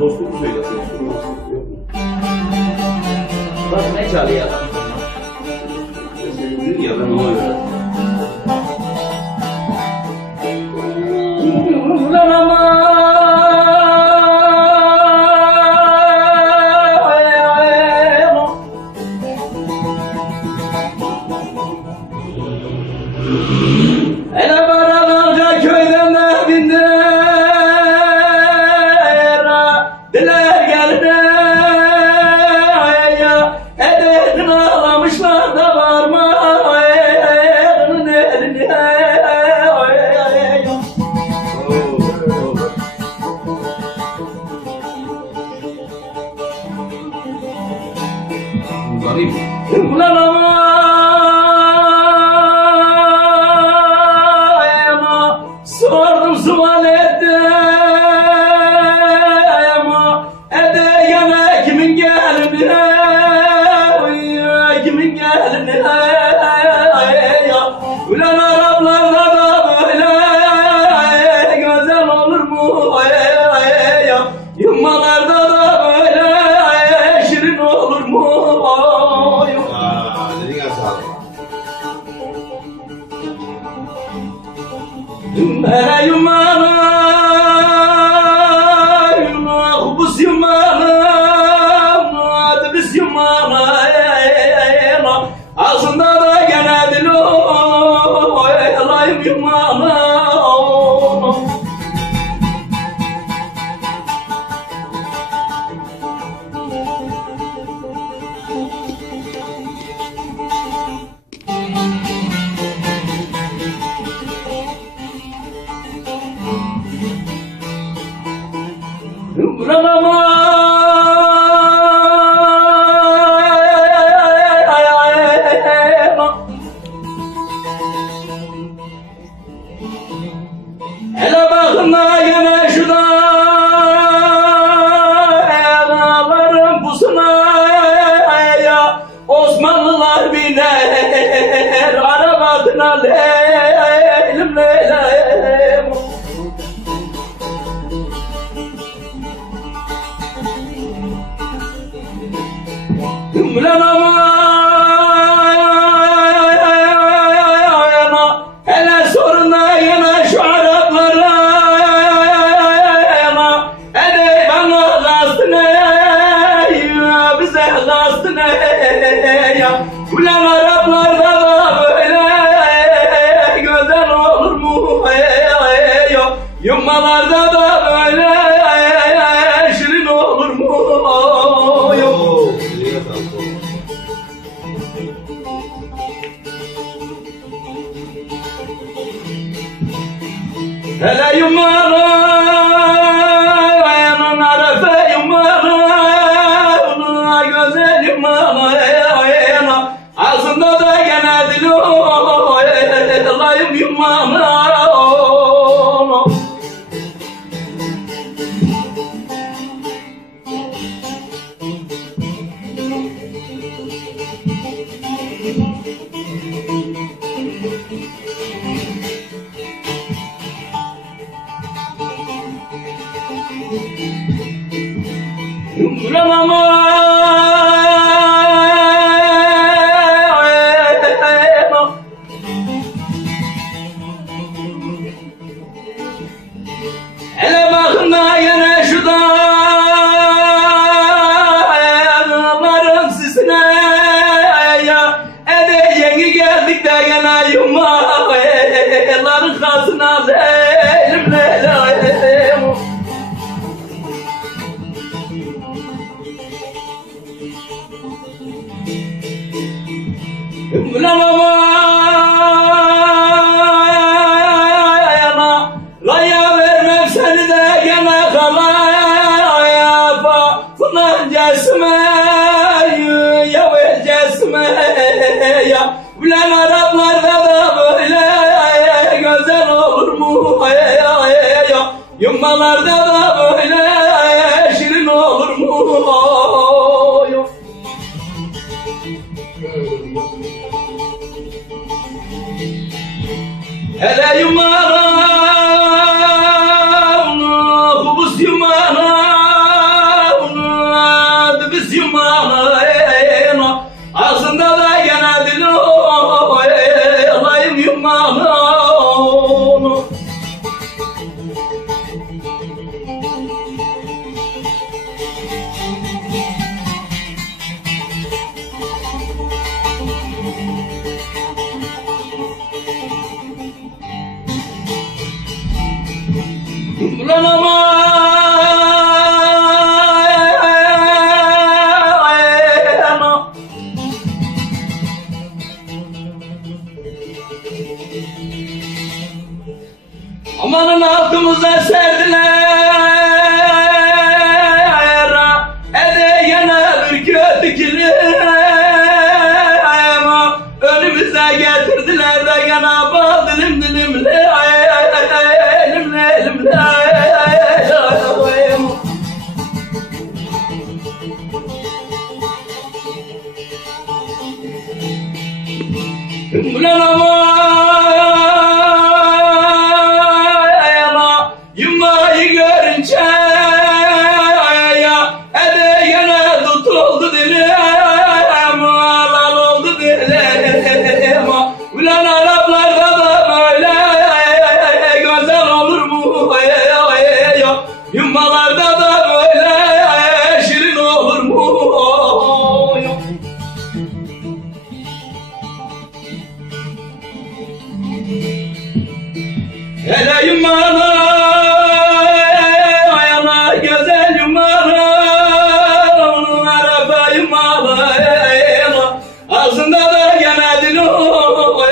Dostluk söyle. Bak ne çalıyor adam sana? Sevdin ya ben ona göre. Ulan ama hele beraberce köyden de binler diler gelir ya ederdin ağlamışlar da varma ayağının eline ulan ama sordum sual ettim edeyene kimin gelini kimin gelini ulan Araplarda da böyle güzel olur mu yummalarda da böyle şirin olur mu Dedin ya sağ ol. Bana yumana, buz yumana, biz yumana, ağzında da gene dilo, layım yumana. Ulan ama hele bakın da gene şu dağların pusuna Osmanlılar biner arabasına leylim leylim. Ulan ama hele sorun da yine şu Araplara edey bana kastı ne bize kastı ne ulan Araplarda da böyle güzel olur mu yummalarda da böyle şirin olur mu hele yumara arefe yumara güzel yumara ağzında da gene dilo layım yumara ulan ama hele bakın da yine şu dağların sisine edeyeni geldik de gene yummaların kasına leylim leylim. Ulan ama laya vermem seni de gene kalaya falan cesme ya ver cesme ya ulan Araplarda da böyle güzel olur mu yummalarda da böyle şirin olur mu malıyla ağzında da yemedin o